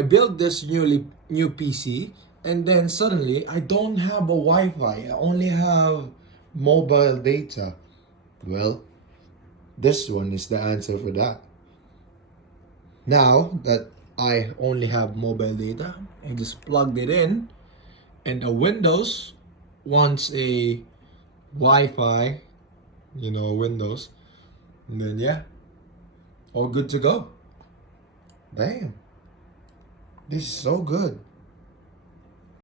I built this new PC, and then suddenly I don't have a Wi-Fi. I only have mobile data. Well, this one is the answer for that. Now that I only have mobile data, I just plugged it in, and the Windows wants a Wi-Fi, Windows, and then yeah, all good to go. Damn, this is so good.